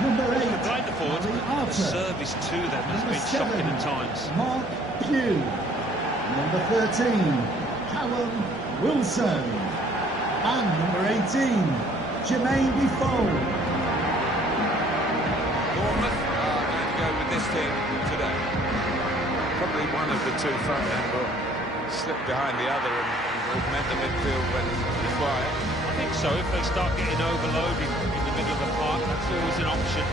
Number 8, They played the forwards, but the service to them has been shocking at times. Mark Pugh. Number 13, Callum Wilson. And number 18, Jermaine Defoe. Bournemouth are going to go with this team today. Probably one of the two front men will slip behind the other and augment the midfield when required. I think so. If they start getting overloaded in the middle of the park, that's always an option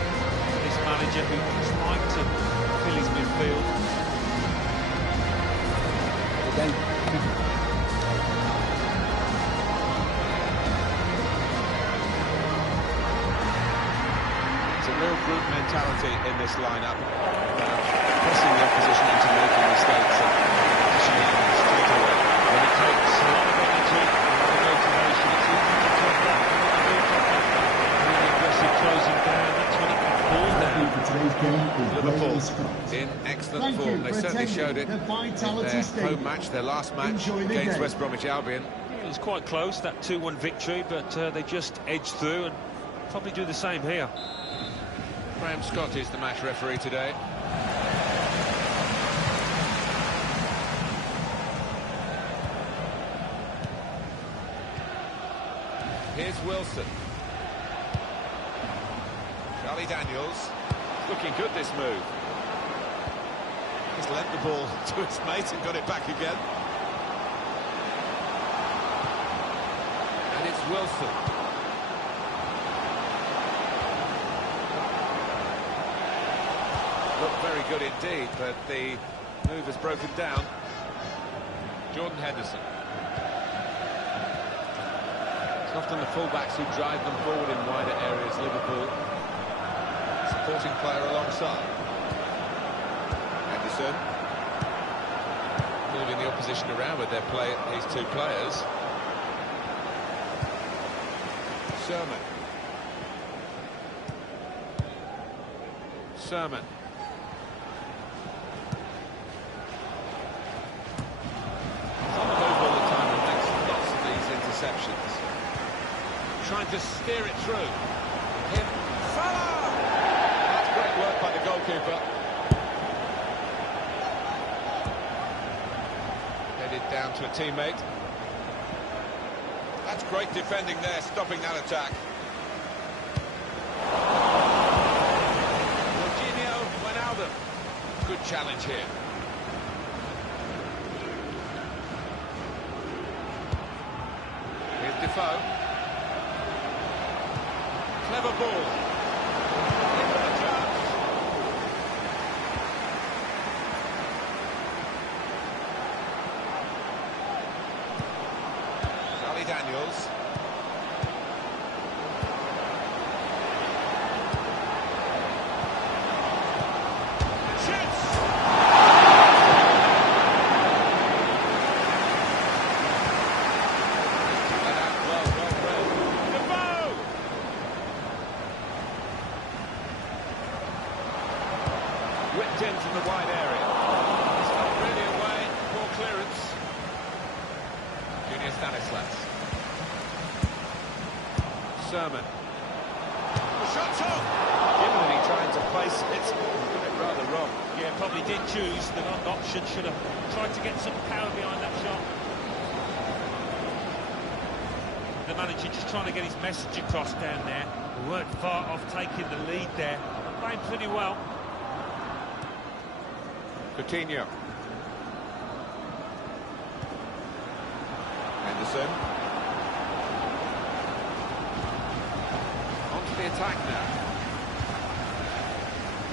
for this manager who just like to fill his midfield. Again. It's a real group mentality in this lineup, pressing the opposition into making mistakes and positioning straight away. When it takes a lot of energy, a lot of motivation, it's easy to turn back. Really aggressive closing down, that's when it can fall down. For today's game is Liverpool Scott. in excellent Thank form. you They for certainly attending showed it the in Vitality their Stadium. home match, their last match Enjoy the against game. West Bromwich Albion. It was quite close, that 2-1 victory, but they just edged through and probably do the same here. Graham Scott is the match referee today. Here's Wilson. Charlie Daniels. Looking good, this move. He's lent the ball to his mate and got it back again. And it's Wilson. Looked very good indeed, but the move has broken down. Jordan Henderson. It's often the fullbacks who drive them forward in wider areas, Liverpool. Supporting player alongside. Henderson. Moving the opposition around with these two players. Sermon. Sermon. He's on the move all the time and makes lots of these interceptions. Trying to steer it through. Him. Salah! That's great work by the goalkeeper. Headed down to a teammate. That's great defending there, stopping that attack. Good challenge here. Here's Defoe. Clever ball. Into the chance. Charlie Daniels. Whipped in from the wide area. It's not really away. Poor clearance. Junior Stanislas. Sermon. The shot's on! Given that he tried to place it, he got it rather wrong. Yeah, probably did choose the wrong option, should have tried to get some power behind that shot. The manager just trying to get his message across down there. We weren't far off taking the lead there. Playing pretty well. Coutinho. Henderson. On to the attack now.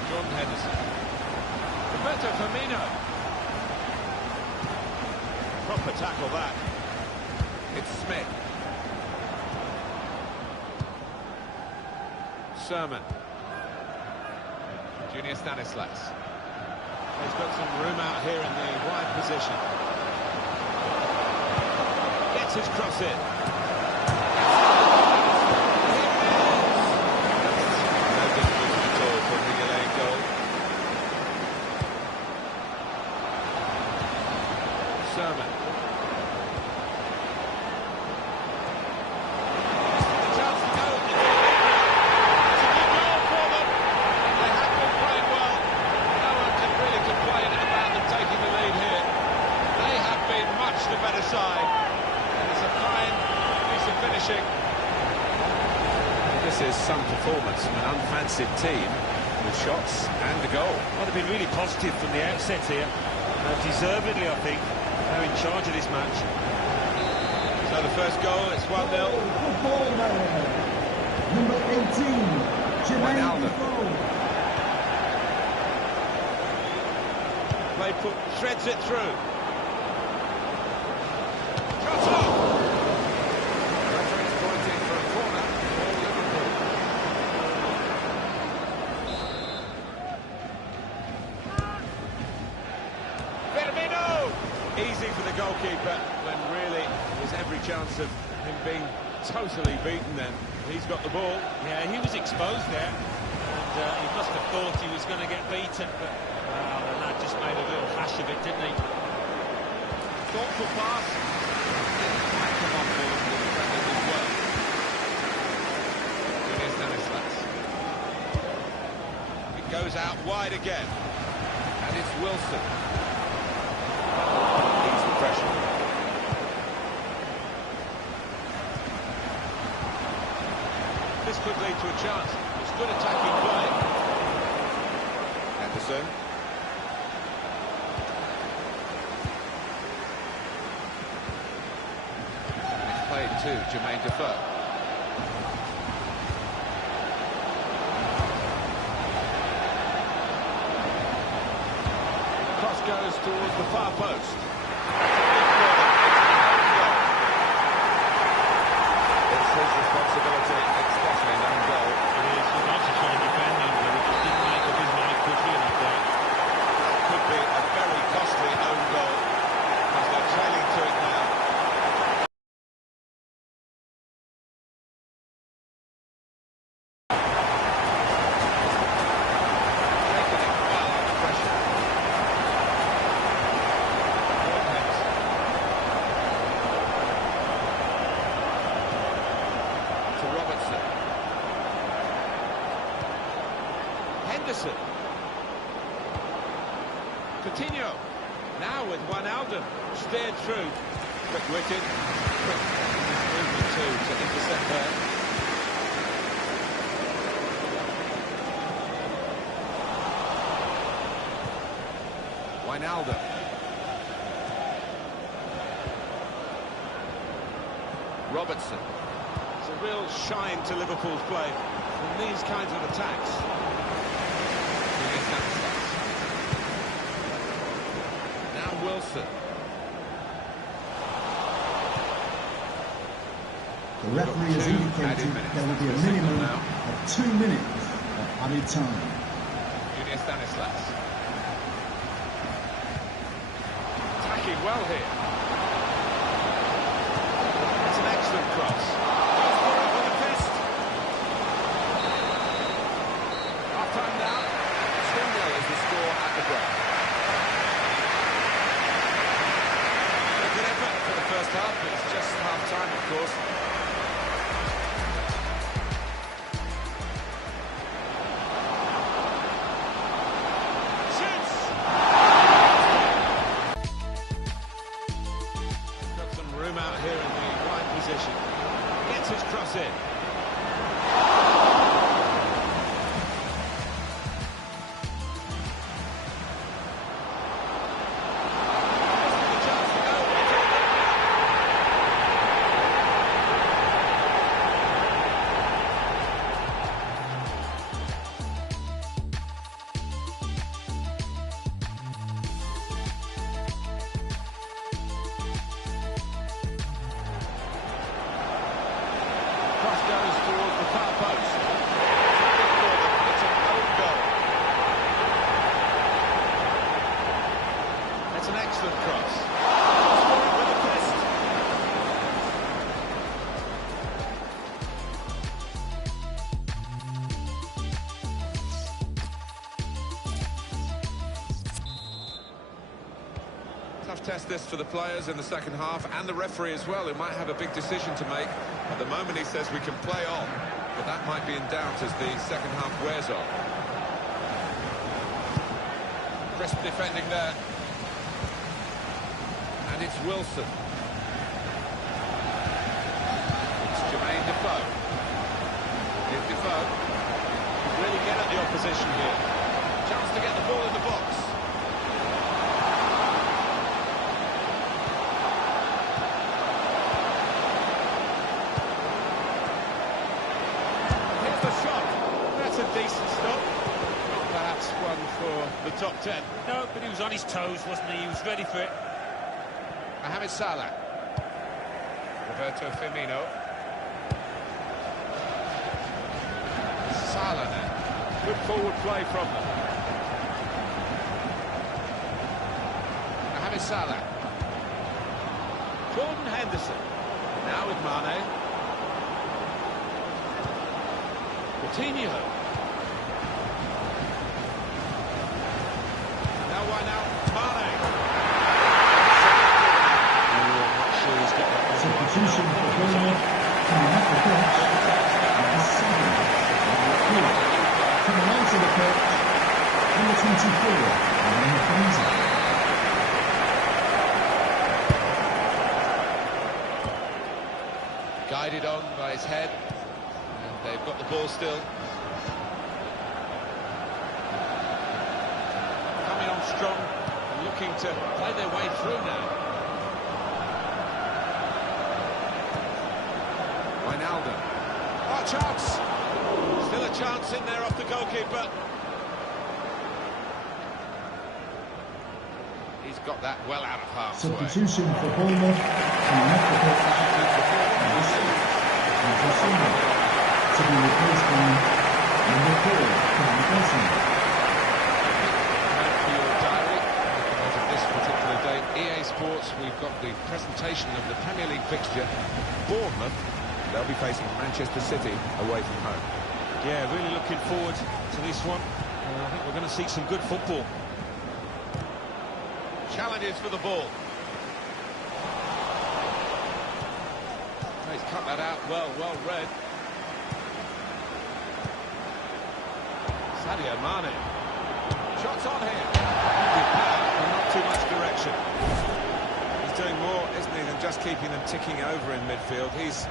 Jordan Henderson. Roberto Firmino. Proper tackle that. It's Smith. Sermon. Junior Stanislas. He's got some room out here in the wide position. Gets his cross in. No difficulty at all for Miguel goal. Sermon. The chance to go. It's a good goal for them. some performance from an unfancied team with shots and a goal. Well, they've been really positive from the outset here. Deservedly, I think, they're in charge of this match. So the first goal, it's 1-0. Number 18, Jermaine. Play put, threads it through. Cut off! Referee's pointing for a corner for Liverpool. Firmino! Easy for the goalkeeper, when really there's every chance of him being totally beaten then. He's got the ball. Yeah, he was exposed there, and he must have thought he was going to get beaten, but the lad just made a little hash of it, didn't he? Thoughtful pass. Didn't quite come on board with the defender as well. Here's Stanislas. It goes out wide again. And it's Wilson. Ease the pressure. This could lead to a chance. It's good attacking play. Henderson. And it's played to Jermaine Defoe. Cross goes towards the far post. It's his responsibility. It's definitely an own goal. It is. He wants to try and defend him, but he just didn't make up his mind quickly enough there. Could be a very costly own goal, because they're trailing to it now. Taking it well under pressure. To Robertson. Henderson. Coutinho. Now with Wijnaldum. Steered through. Quick-witted. Quick movement too to intercept there. Wijnaldum. Robertson. It's a real shine to Liverpool's play from these kinds of attacks. Here's Stanislas. Now Wilson. The referee has indicated there will be a minimum of 2 minutes of added time. Stanislas. Attacking well here. It's an excellent cross. Goes for it with a fist. Half-time now. 2-0 is the score at the break. A good effort for the first half, but it's just half-time, of course. Out here in the wide position, gets his cross in. Cross goes towards the far post. It's an own goal. It's an excellent cross. Scoring with a fist. Tough test this for the players in the second half, and the referee as well, who might have a big decision to make. At the moment he says we can play on, but that might be in doubt as the second half wears on. Crisp defending there. And it's Wilson. It's Jermaine Defoe. Here's Defoe. Really get at the opposition here. Chance to get the ball in the box. Here's the shot. That's a decent stop. Not perhaps one for the top 10. No, but he was on his toes, wasn't he? He was ready for it. Mohamed Salah. Roberto Firmino. Salah then. Good forward play from them. Mohamed Salah. Jordan Henderson. Now with Mane. Coutinho. Now why now? Mane. Substitution for Bournemouth coming off the pitch. Number 7. Coming onto the pitch. Number 24. Ryan Fraser. Guided on by his head. And they've got the ball still. Coming on strong and looking to play their way through now. Wijnaldum. Oh, chance! Still a chance in there off the goalkeeper. He's got that well out of halfway. Substitution for Bournemouth coming off the pitch. Number 6. To be replaced by number 4. Kevin Wilson. For your diary, because of this particular day, EA Sports, we've got the presentation of the Premier League fixture. Bournemouth, they'll be facing Manchester City away from home. Yeah, really looking forward to this one. I think we're going to see some good football. Challenges for the ball. He's cut that out well read. Sadio Mane. Shots on here. Good power, but not too much direction. He's doing more, isn't he, than just keeping them ticking over in midfield. He's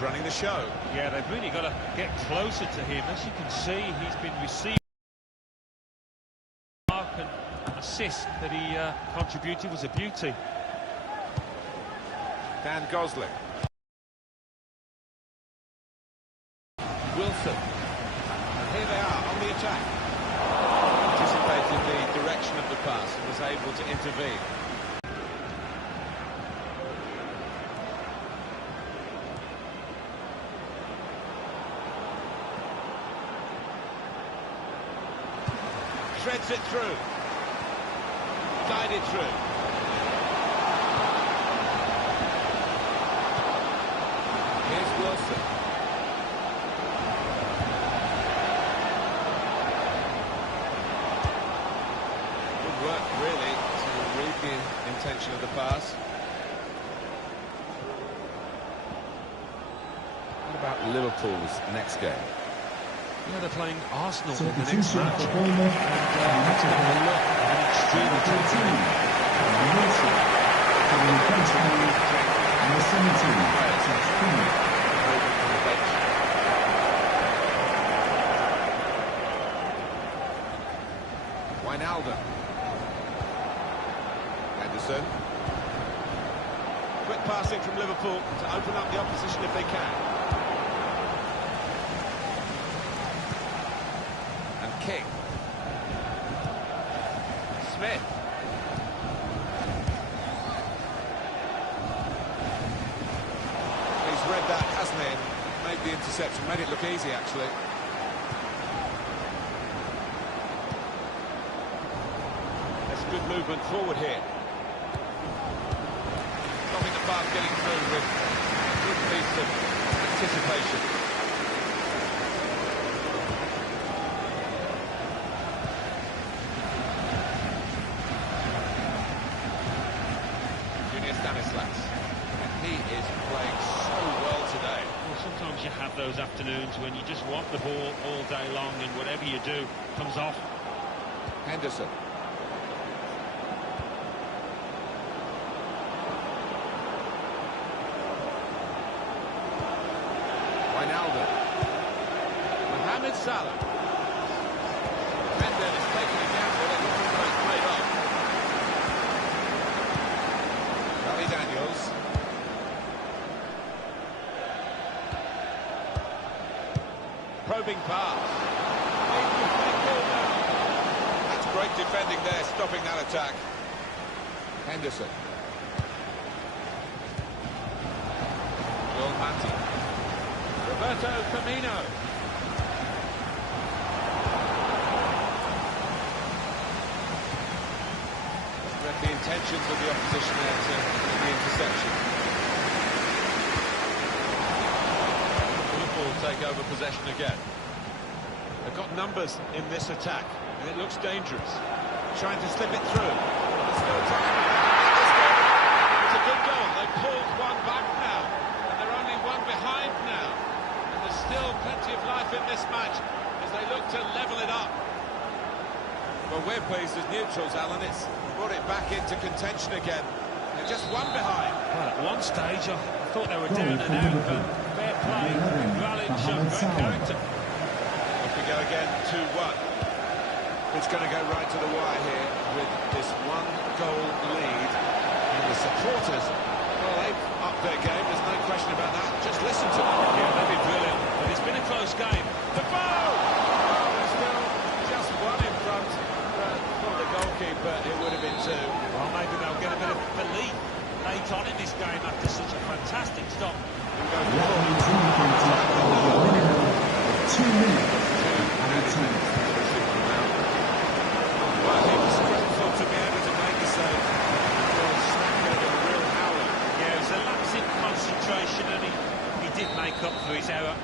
running the show. Yeah, they've really got to get closer to him. As you can see, he's been receiving mark and assist that he contributed was a beauty. Dan Gosling. Wilson. And here they are on the attack. Anticipated the direction of the pass and was able to intervene. Threads it through. Guided through. Here's Wilson. Good work, really, to read the intention of the pass. What about Liverpool's next game? Yeah, they're playing Arsenal in the next Substitution match. for Bournemouth That's going to look an extremely number 13. tough game. Kevin Wilson. To be replaced by number 17. Josh King. Wijnaldum. Henderson. Quick passing from Liverpool to open up the opposition if they can. And King. Smith. He's read that, hasn't he? Made the interception, made it look easy, actually. That's good movement forward here. Stopping the pass getting through with a good piece of anticipation. And he is playing so well today. Well, sometimes you have those afternoons when you just want the ball all day long and whatever you do comes off. Henderson. Wijnaldum. with Salah. Defender is taking a gamble. It looks as though it's played off. Rally Daniels. Probing pass. That's great defending there, stopping that attack. Henderson. Joel Matip. Roberto Firmino. Read the intentions of the opposition there to the interception. Liverpool take over possession again. They've got numbers in this attack, and it looks dangerous. Trying to slip it through. There's still time. It's a good goal. They've pulled one back now, and they're only one behind now. And there's still plenty of life in this match as they look to level it up. Well, we're pleased as neutrals, Alan. It's brought it back into contention again. They're just one behind. Well, at one stage, I thought they were down and out, but fair play. Rallied, showed great character. Off we go again, 2-1. It's going to go right to the wire here with this one-goal lead. And the supporters, well, they've upped their game, there's no question about that. Just listen to them. Yeah, they've been brilliant, but it's been a close game. The foul! There's still just one in front for the goalkeeper. It would have been two. Well, maybe they'll get a bit of belief late on in this game after such a fantastic stop. Referee's indicated there will be a minimum of 2 minutes added time. Well, he was grateful to be able to make the save. It was a real howler. Yeah, it was a lapse in concentration, and he did make up for his error. And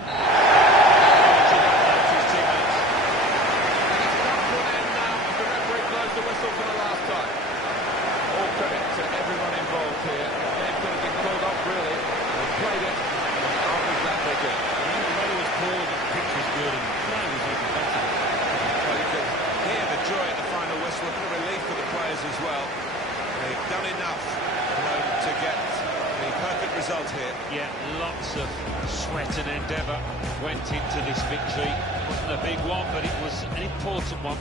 it's come to an end now as the referee blows the whistle for the last time. All credit to everyone involved here. The game could have been called off, really. They played it, and aren't we glad they did. The weather was poor, the pitch was good, and the play was even better. Well, you could hear the joy at the final whistle, a bit of relief for the players as well. They've done enough to get the perfect result here. Yeah, lots of sweat and endeavour went into this victory. It wasn't a big one, but it was an important one.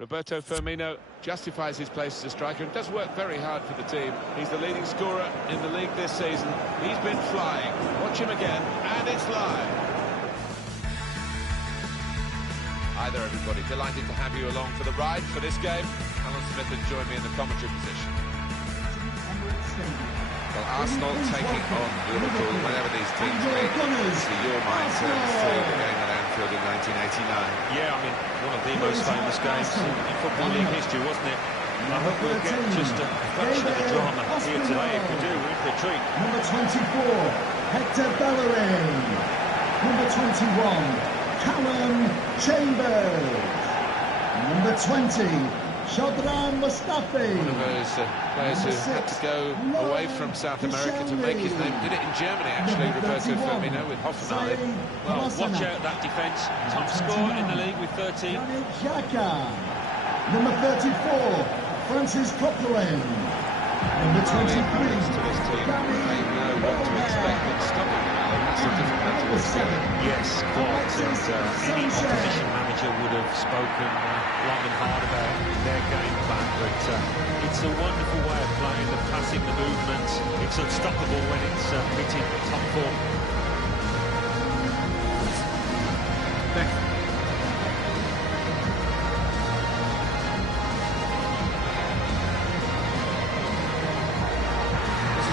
Roberto Firmino justifies his place as a striker and does work very hard for the team. He's the leading scorer in the league this season. He's been flying. Watch him again, and it's live. Hi there, everybody. Delighted to have you along for the ride for this game. Alan Smith has joined me in the commentary position. Well, Arsenal taking on Liverpool whenever these teams meet. Obviously, your mind turns to the game at Anfield in 1989. Yeah, I mean, one of the most famous games in Football League history, wasn't it? I hope we'll get just a fraction of the drama here today. If we do, we're in for a treat. Number 24, Hector Bellerin. Number 21, Callum Chambers. Number 20, Shadran Mustafi. One of those players who had to go away from South America to make his name. Did it in Germany, actually, Roberto Firmino with Hoffenheim. Well, watch out that defence. Top scorer in the league with 13. Number 34, Francis Coquelin. Number 23, to this team, they know what to expect and stop it. That's a different matter of saying. Yes, quite. And any opposition manager would have spoken long and hard about their game plan. But it's a wonderful way of playing, the passing, the movements. It's unstoppable when it's hitting top form.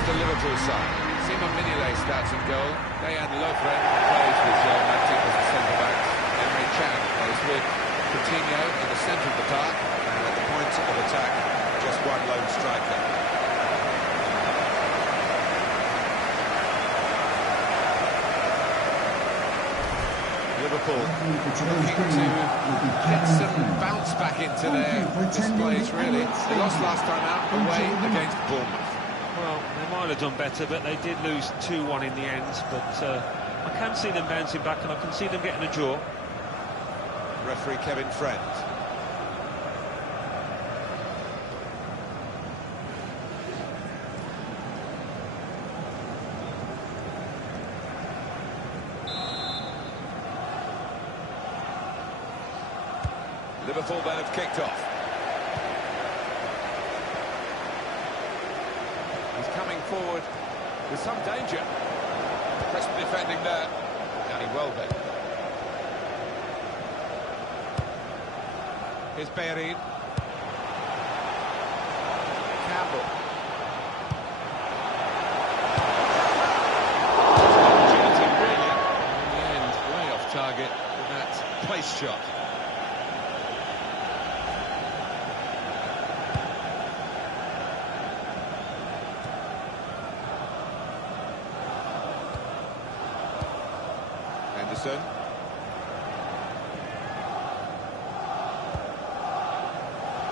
The Liverpool side. Simon Mignolet starts in goal. Dejan Lovren plays with Matip as the centre-backs. Emre Can plays with Coutinho in the centre of the park. And at the point of attack, just one lone striker. Liverpool looking to get some bounce back into their displays, really. They lost last time out away against Bournemouth. Well, they might have done better, but they did lose 2-1 in the end. But I can see them bouncing back, and I can see them getting a draw. Referee Kevin Friend. Liverpool then have kicked off. He's coming forward with some danger. Crisp defending there. Danny Welbeck. Here's Bellerin. Campbell. Opportunity, really. In the end, way off target with that place shot. Henderson.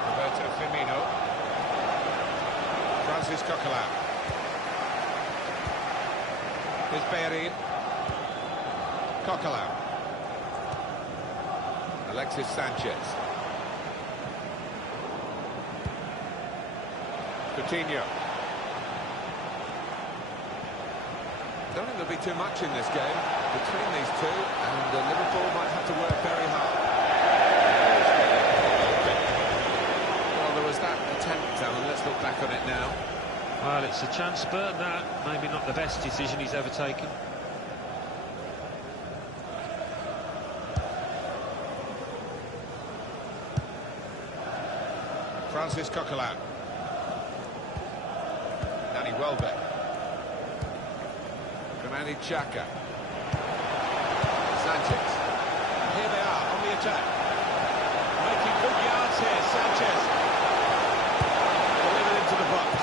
Roberto Firmino. Francis Coquelin. Here's Bellerin. Coquelin. Alexis Sanchez. Coutinho. I don't think there'll be too much in this game between these two, and Liverpool might have to work very hard. Well, there was that attempt, Alan. Let's look back on it now. Well, it's a chance burn, that. Maybe not the best decision he's ever taken. Francis Coquelin. Danny Welbeck. Granit Xhaka. Sanchez. And here they are on the attack. Making good yards here, Sanchez. Delivered into the box.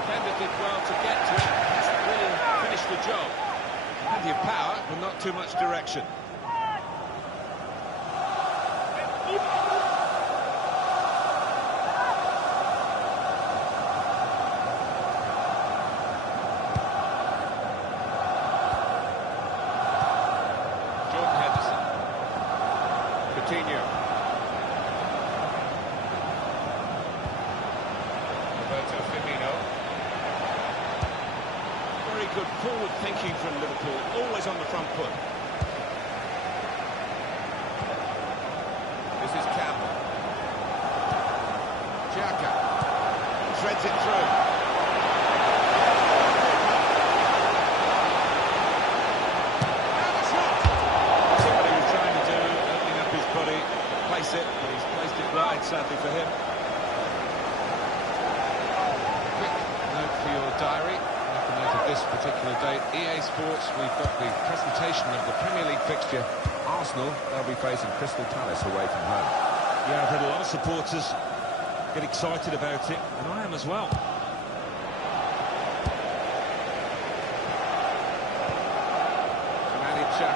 Defender did well to get to it. Hasn't really finished the job. Plenty of power, but not too much direction. Coutinho. Roberto Firmino. Very good forward thinking from Liverpool, always on the front foot. This is Campbell. Xhaka. Threads it through. It, but he's placed it right, sadly for him. Quick note for your diary, make a note of this particular date. EA Sports, we've got the presentation of the Premier League fixture. Arsenal, they'll be facing Crystal Palace away from home. Yeah, I've had a lot of supporters get excited about it, and I am as well. Granit Xhaka.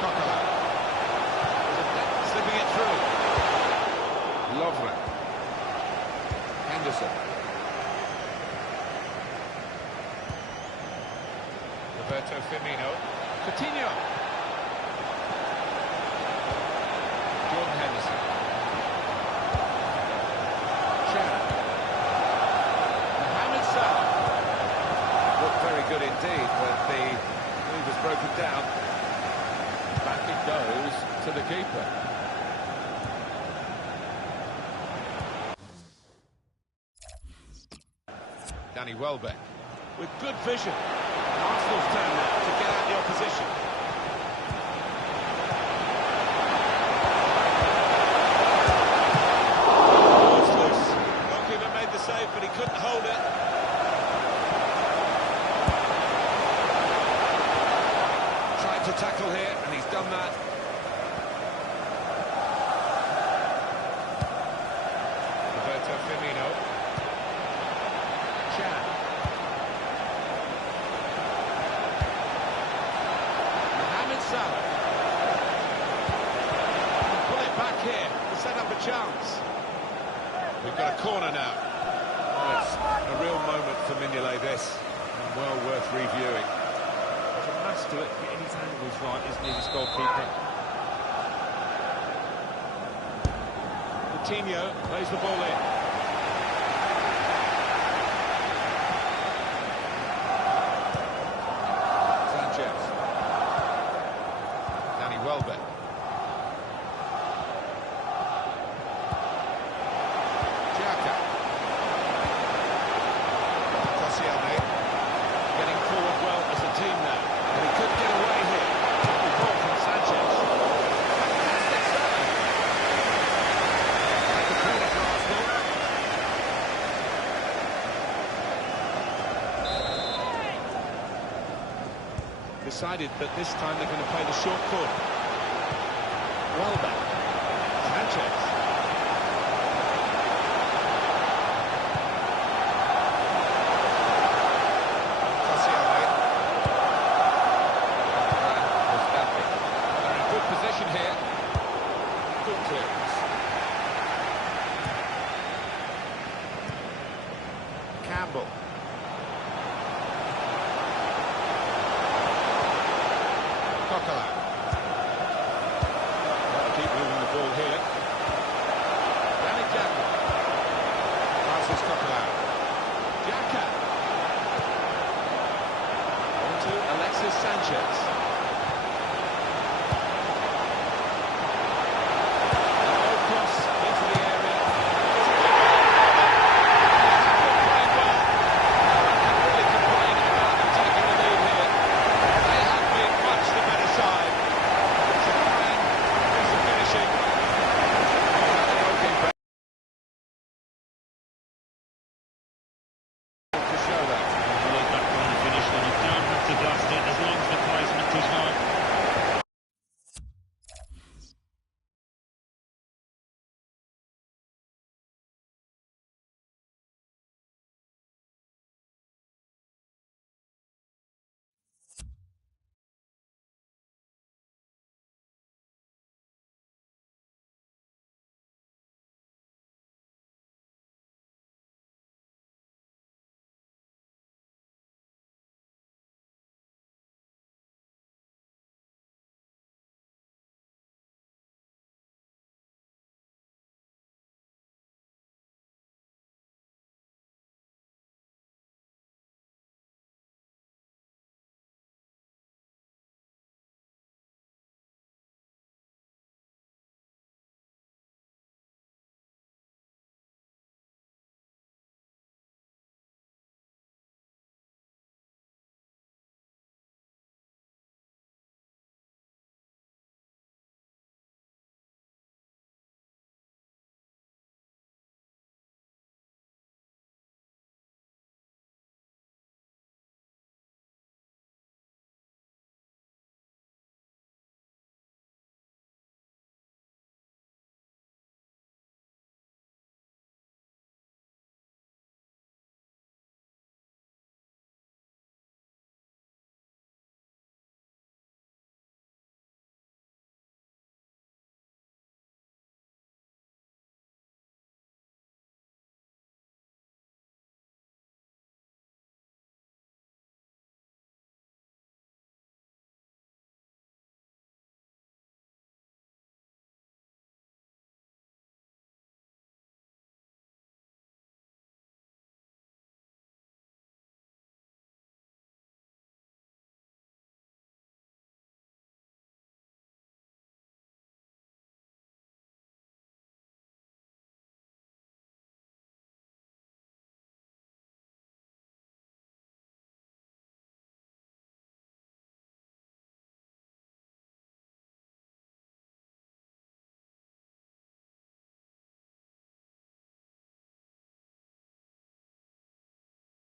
Coquelin. Slipping it through. Lovren. Henderson. Roberto Firmino. Coutinho. Jordan Henderson. Chan. Mohamed Salah. Looked very good indeed, but the move was broken down. Back it goes to the keeper. Danny Welbeck with good vision. Arsenal's turn now to get out the opposition. Ball's loose. Goalkeeper made the save, but he couldn't hold it. Tried to tackle here, and he's done that. Roberto Firmino. Chan. Mohamed Salah. Pull it back here to set up a chance. We've got a corner now. Oh, it's a real moment for Mignolet, this, and well worth reviewing. He's a master at getting his angles right, isn't he, this goalkeeper? Coutinho plays the ball in. Sanchez. Danny Welbeck. Xhaka. Koscielny. Getting forward well as a team now. And he could get away here. Good ball from Sanchez. Fantastic save. At the corner for Arsenal. Decided that this time they're going to play the short corner. Welbeck. Sanchez. Koscielny. Mustafi. They're in good position here. Good clearance. Campbell. Coquelin. Keep moving the ball here. Danny Xhaka. Passes Coquelin. Xhaka. On to Alexis Sanchez.